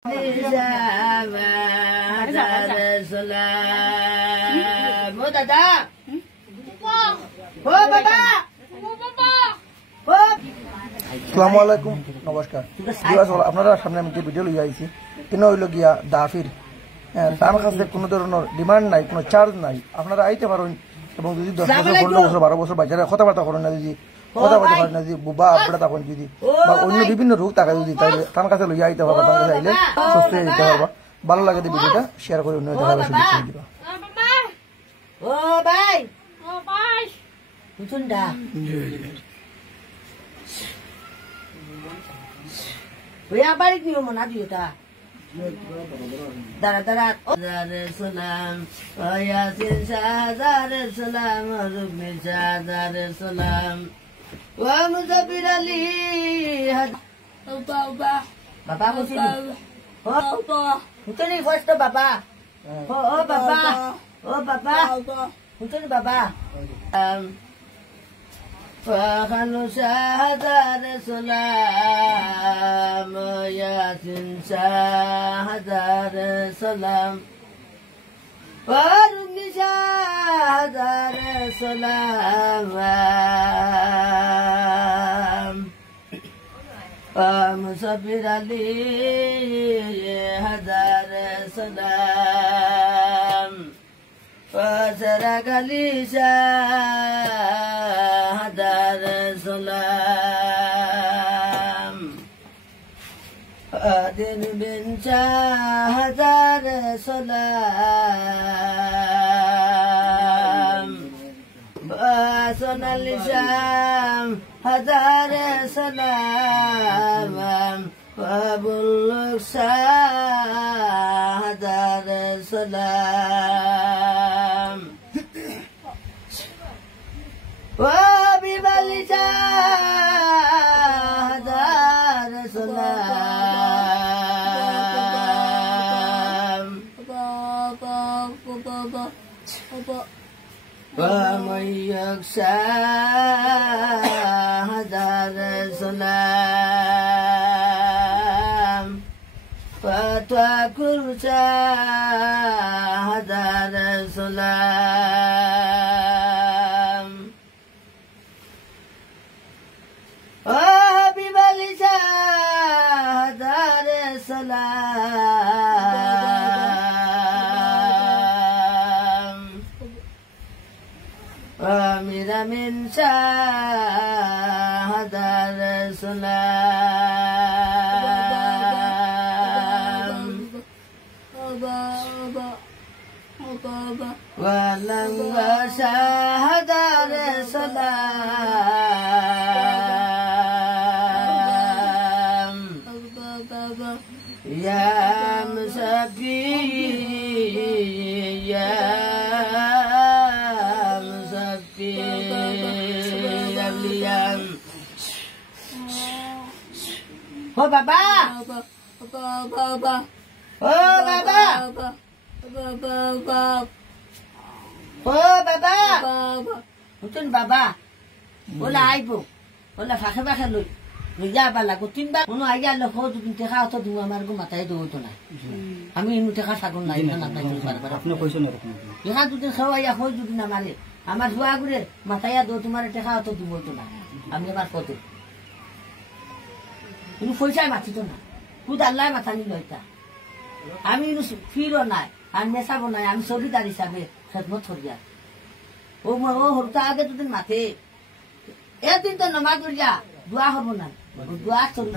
আসসালামুআলাইকুম নমস্কার। আপনারা সামনে আমি যে ভিডিও লইয়া আইছি কেন হইল গিয়া দাফির তার কাছে কোনো ধরনের ডিমান্ড নাই, কোনো চার্জ নাই। আপনারা আইতে পারেন এবং যদি 10 বছর 15 বছর 12 বছর বাচ্চারা কথাবার্তা করেন না, যদি কথাবার্তা করেন না, যদি বুবা আপড়া তখন যদি বা অন্য বিভিন্ন রোগ থাকে যদি তাহলে তার কাছে লইয়া আইতে পারবা, তার কাছে আইলে সুস্থ হয়ে যেতে পারবা। ভালো লাগে ভিডিওটা শেয়ার করে অন্য দেখার সুযোগ করে দিবা। ও ভাই বুঝুন দা ওই আবার কি মনা দিওটা দাঁড়া দাঁড়া সালাম ইয়াসিন শাহজাদ সালাম রুকনি শাহজাদ সালাম ওয়া মুজাবির আলী বাবা বাবা বুঝিনি হুতনি ফার্স্ট বাবা ও বাবা ও বাবা হুতনি বাবা فخلو شهدار سلام ياسين شهدار سلام ورمي شهدار سلام ومصبر علي هدار سلام وسرق لي شهدار سلام أدن بن شهدار سلام وصنع لشام هدار سلام وبلغ شهدار سلام وببل شهدار سلام ومن يخشى هدار سلام فتوكل هدار سلام وببل شهدار سلام ومن من شهدار سلام ولم شهدار سلام يا مسكي يا مسكي يا بليان هو بابا بابا ও বাবা ও বাবা বুঝুন বাবা ওলা আইব ওলা ফাঁকে ফাঁকে লই লইয়া আবার লাগো তিনবার কোনো আইয়া লোক দুদিন টেকা অত দিব আমার গো মাথায় দৌড়তো না আমি এমনি টেকা থাকুন না আপনি কইছেন টেকা দুদিন খাওয়াইয়া হয় দুদিন আমারে আমার হুয়া ঘুরে মাথায় দৌ তোমার টেকা অত দিব না আমি আমার কত কিন্তু পয়সায় মাছিত না খুদ আল্লাহ মাথা নিল এটা আমি ফিরও নাই আর নেশাবো নাই, আমি চৌকিদার হিসাবে খেদমত করিয়া ও হরতা আগে দুদিন মাথে এদিন তো নমাজ পড়িয়া দোয়া হবো না, দোয়া চলি